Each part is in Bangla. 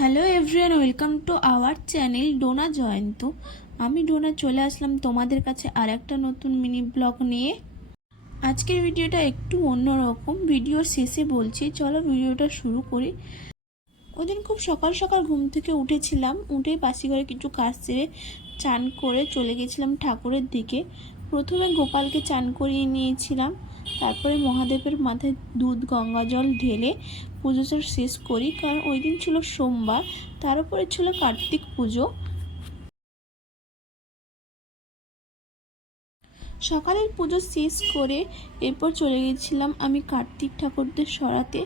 Hello everyone, welcome to our channel Dona Jayanta. আমি ডোনা চলে আসলাম তোমাদের কাছে আর একটা নতুন মিনি ব্লগ নিয়ে। আজকের ভিডিওটা একটু অন্যরকম, ভিডিওর শেষে বলছি, চলো ভিডিওটা শুরু করি। ওইদিন খুব সকাল সকাল ঘুম থেকে উঠেছিলাম, উঠেই বাসি ঘরে কিছু কাজ সেরে চান করে চলে গেছিলাম ঠাকুরের দিকে। প্রথমে গোপালকে চান করিয়ে নিয়েছিলাম, তারপরে মহাদেবের মাথায় দুধ গঙ্গা জল ঢেলে পুজো শেষ করি, কারণ ওই দিন ছিল সোমবার, তার উপরে ছিল কার্তিক পুজো। সকালের পুজো শেষ করে এরপর চলে গেছিলাম আমি কার্তিক ঠাকুরদের সরাতে।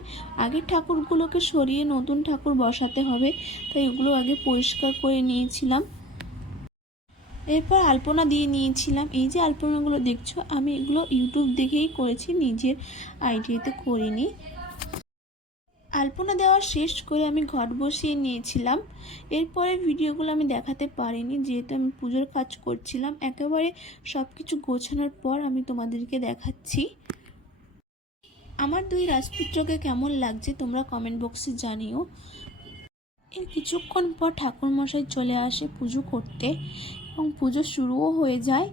আগে ঠাকুরগুলোকে সরিয়ে নতুন ঠাকুর বসাতে হবে, তাই এগুলো আগে পরিষ্কার করে নিয়েছিলাম। এরপর আলপনা দিয়ে নিয়েছিলাম। এই যে আলপনাগুলো দেখছো, আমি এগুলো ইউটিউব দেখেই করেছি, নিজের আইডিয়াতে করিনি। আলপনা দেওয়া শেষ করে আমি ঘট বসিয়ে নিয়েছিলাম। এরপরে ভিডিওগুলো আমি দেখাতে পারিনি, যেহেতু আমি পুজোর কাজ করছিলাম। একেবারে সব কিছু গোছানোর পর আমি তোমাদেরকে দেখাচ্ছি। আমার দুই রাজপুত্রকে কেমন লাগছে তোমরা কমেন্ট বক্সে জানিও। এর কিছুক্ষণ পর ঠাকুরমশাই চলে আসে পুজো করতে এবং পুজো শুরুও হয়ে যায়।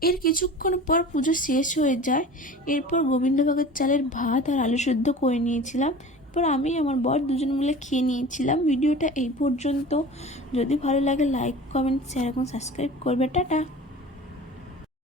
এর কিছুক্ষণ পর পুজো শেষ হয়ে যায়। এরপর গোবিন্দভোগের চালের ভাত আর আলু সেদ্ধ করে নিয়েছিলাম। এরপর আমি আমার বর দুজন মিলে খেয়ে নিয়েছিলাম। ভিডিওটা এই পর্যন্ত। যদি ভালো লাগে লাইক, কমেন্ট, শেয়ার এবং সাবস্ক্রাইব করবে। টাটা।